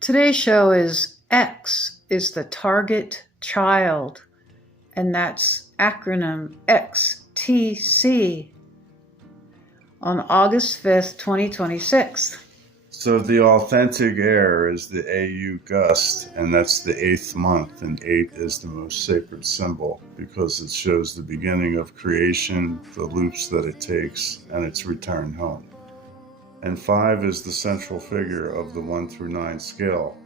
Today's show is X is the target child, and that's acronym XTC on August 5th, 2026. So the authentic air is the AU gust, and that's the eighth month, and eight is the most sacred symbol because it shows the beginning of creation, the loops that it takes, and its return home. And five is the central figure of the 1 through 9 scale,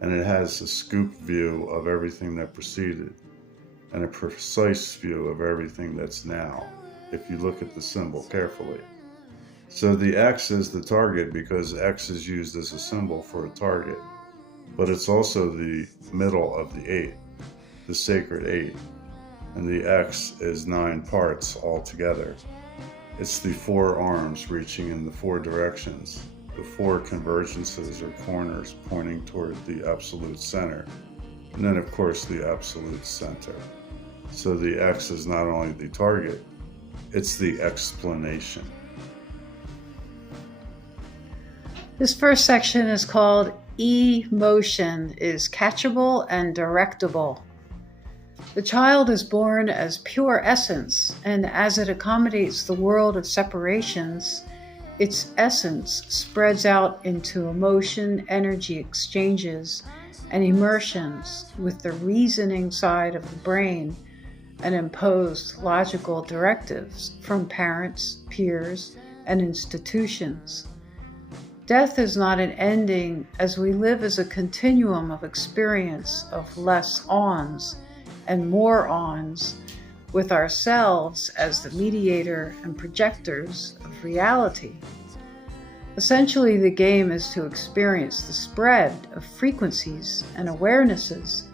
and it has a scoop view of everything that preceded and a precise view of everything that's now, if you look at the symbol carefully. So the X is the target because X is used as a symbol for a target, but it's also the middle of the eight, the sacred eight, and the X is 9 parts altogether. It's the 4 arms reaching in the 4 directions, the 4 convergences or corners pointing toward the absolute center, and then of course the absolute center. So the X is not only the target, it's the explanation. This first section is called Emotion is catchable and directable. The child is born as pure essence, and as it accommodates the world of separations, its essence spreads out into emotion, energy exchanges, and immersions with the reasoning side of the brain and imposed logical directives from parents, peers, and institutions. Death is not an ending, as we live as a continuum of experience of less ons and more ons, with ourselves as the mediator and projectors of reality. Essentially, the game is to experience the spread of frequencies and awarenesses.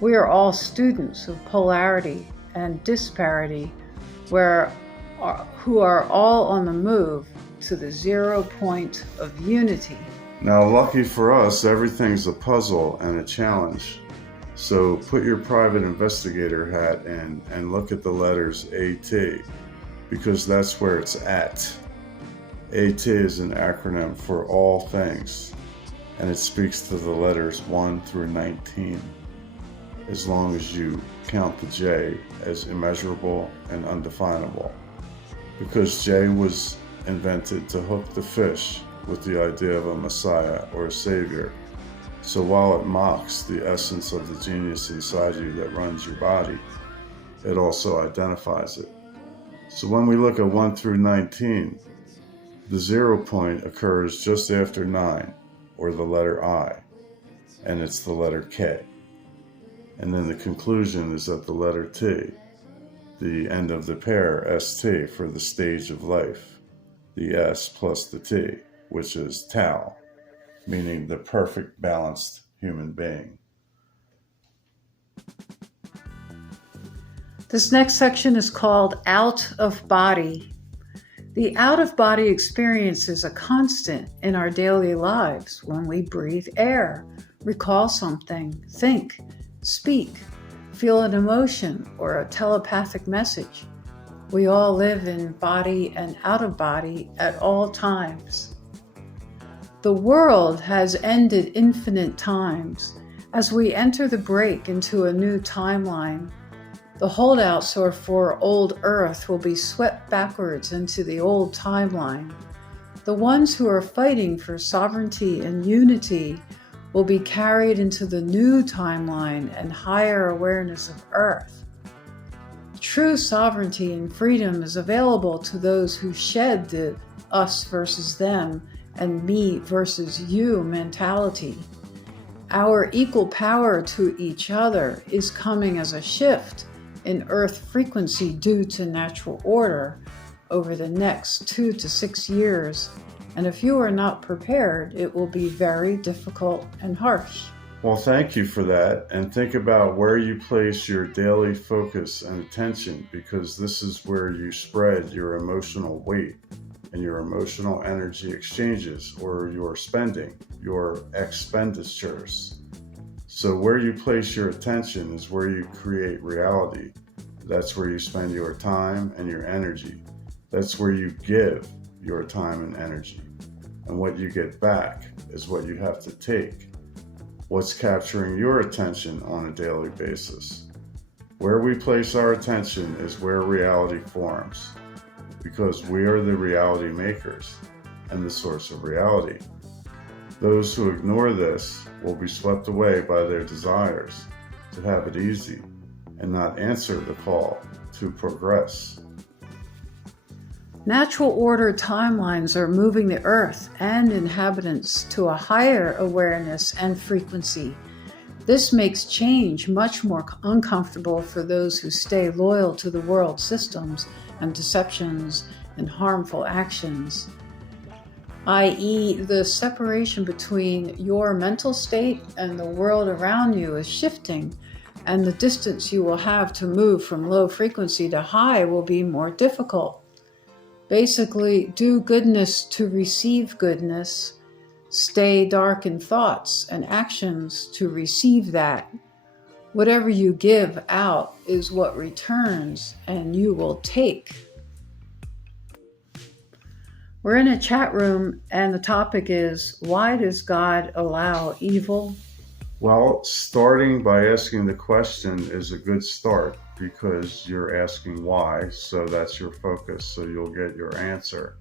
We are all students of polarity and disparity, who are all on the move to the 0 point of unity. Now, lucky for us, everything's a puzzle and a challenge. So put your private investigator hat in and look at the letters AT, because that's where it's at. AT is an acronym for all things, and it speaks to the letters 1 through 19, as long as you count the J as immeasurable and undefinable, because J was invented to hook the fish with the idea of a messiah or a savior. So while it mocks the essence of the genius inside you that runs your body, it also identifies it. So when we look at 1 through 19, the 0 point occurs just after 9, or the letter I, and it's the letter K. And then the conclusion is at the letter T, the end of the pair, ST, for the stage of life. The S plus the T, which is Tao, meaning the perfect balanced human being. This next section is called Out of Body. The out-of-body experience is a constant in our daily lives when we breathe air, recall something, think, speak, feel an emotion, or a telepathic message. We all live in body and out of body at all times. The world has ended infinite times. As we enter the break into a new timeline, the holdouts or for old Earth will be swept backwards into the old timeline. The ones who are fighting for sovereignty and unity will be carried into the new timeline and higher awareness of Earth. True sovereignty and freedom is available to those who shed the us versus them and me versus you mentality. Our equal power to each other is coming as a shift in Earth frequency due to natural order over the next 2 to 6 years, and if you are not prepared, it will be very difficult and harsh. Well, thank you for that, and think about where you place your daily focus and attention, because this is where you spread your emotional weight and your emotional energy exchanges, or your spending, your expenditures. So where you place your attention is where you create reality. That's where you spend your time and your energy. That's where you give your time and energy. and what you get back is what you have to take. What's capturing your attention on a daily basis? Where we place our attention is where reality forms, because we are the reality makers and the source of reality. Those who ignore this will be swept away by their desires to have it easy and not answer the call to progress. Natural order timelines are moving the earth and inhabitants to a higher awareness and frequency. This makes change much more uncomfortable for those who stay loyal to the world systems and deceptions and harmful actions, i.e., the separation between your mental state and the world around you is shifting, and the distance you will have to move from low frequency to high will be more difficult. Basically, do goodness to receive goodness. Stay dark in thoughts and actions to receive that. Whatever you give out is what returns, and you will take. We're in a chat room, and the topic is, why does God allow evil? Well, starting by asking the question is a good start, because you're asking why, so that's your focus, so you'll get your answer.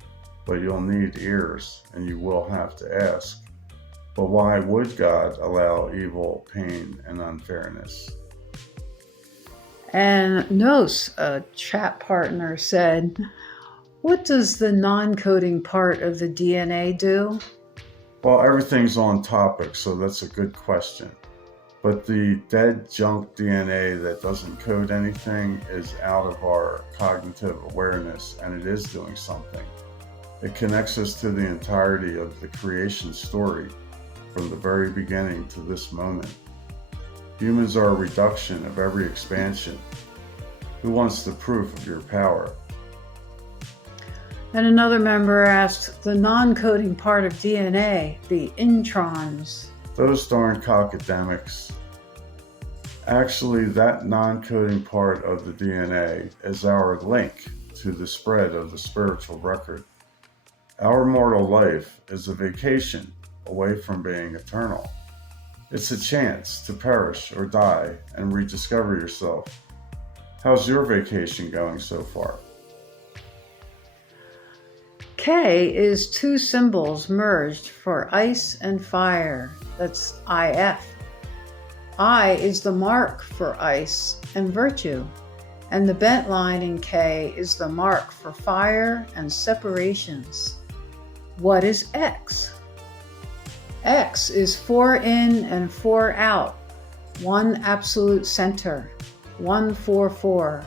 But you'll need ears, and you will have to ask. But why would God allow evil, pain, and unfairness? And Nos, a chat partner, said, what does the non-coding part of the DNA do? Well, everything's on topic, so that's a good question. But the dead junk DNA that doesn't code anything is out of our cognitive awareness, and it is doing something. It connects us to the entirety of the creation story from the very beginning to this moment. Humans are a reduction of every expansion. Who wants the proof of your power? And another member asked, the non-coding part of DNA, the introns. Those darn cockademics. Actually, that non-coding part of the DNA is our link to the spread of the spiritual record. Our mortal life is a vacation away from being eternal. It's a chance to perish or die and rediscover yourself. How's your vacation going so far? K is two symbols merged for ice and fire. That's IF. I is the mark for ice and virtue, and the bent line in K is the mark for fire and separations. What is X? X is 4 in and 4 out, one absolute center, 144.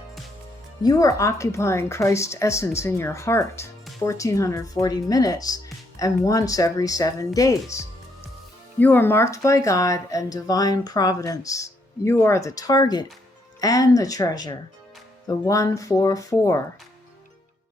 You are occupying Christ's essence in your heart, 1440 minutes and once every 7 days. You are marked by God and divine providence. You are the target and the treasure, the 144.